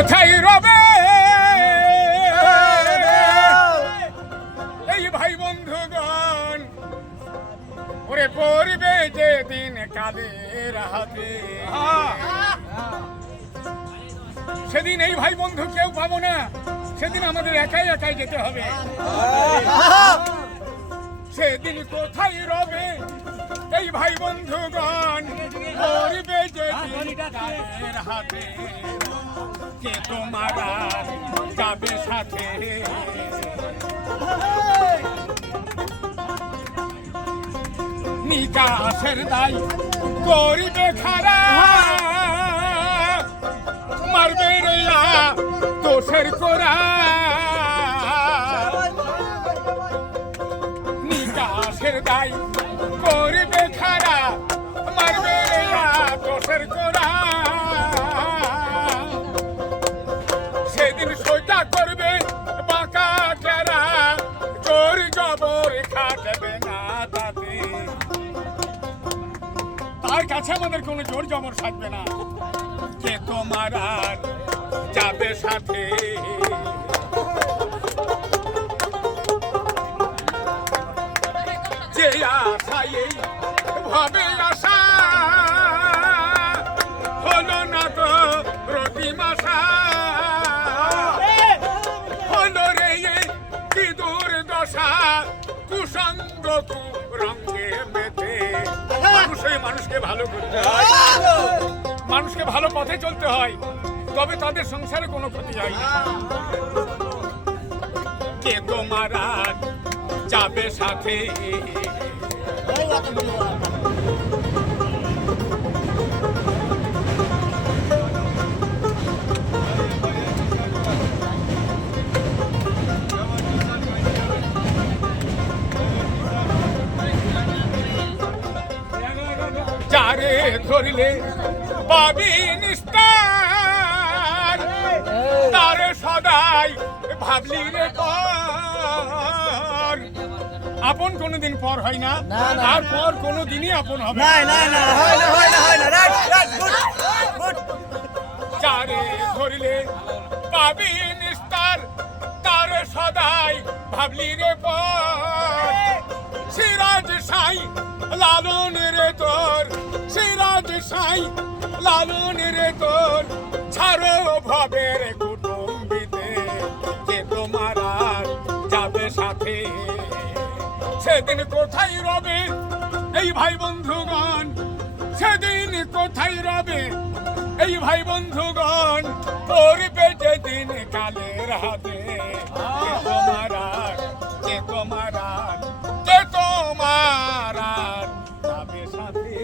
কোথায় রবে এই ভাই বন্ধুগণ, ওরে পড়বে যেদিন কালের হাতে, সেদিন এই ভাই বন্ধু কেউ পাবো না, সেদিন আমাদের একাই একাই যেতে হবে। সেদিন কোথায় রবে এই ভাই বন্ধুগণ, পড়বে যেদিন কালের হাতে, কে তোমার যাবে সাথে। নিকাশের দায় করিবে খারা, মারবে রে দোষের কোরা। নিকাশের দায় করিবে খারা, মারবে রে দোষের কোরা। সেদিন সইটা করবে বাঁকা চেরা, জোর জবর খাটবে না তাতে। তার কাছে আমাদের কোনো জোর জবর থাকবে না। কে তোমার আর যাবে সাথে, যে আশা এই ভাবে আশা হলো না তো প্রতিমাশা। হলো রে কি দুর্দশা, কুসঙ্গ কুরঙ্গে মেতে। মানুষকে ভালো করতে হয়, মানুষকে ভালো পথে চলতে হয়, তবে তাদের সংসারে কোনো ক্ষতি হয় না। কে তোমার আজ যাবে সাথে, যারে ধরলে পাবি নিস্তার, তারে সদাই ভাবলি রে পর। আপন কোনোদিন পর হয় না, আর পর কোনোদিনই আপন হবে না। যারে ধরলে পাবি নিস্তার, তারে সদাই ভাবলি রে পর। সিরাজ সাই লালন রে তোর, সিরাজ সাই লালন রে তোর, ছাড়ো ভবের কুটুম্বিতে, যে তোমার আর যাবে সাথে। সেদিন কোথায় রবে এই ভাই বন্ধুগণ, সেদিন কোথায় রবে এই ভাই বন্ধুগণ, পড়বে যেদিন কালের হাতে। যে তোমার আর, যে তোমার আর, যে তোমার আর যাবে সাথে।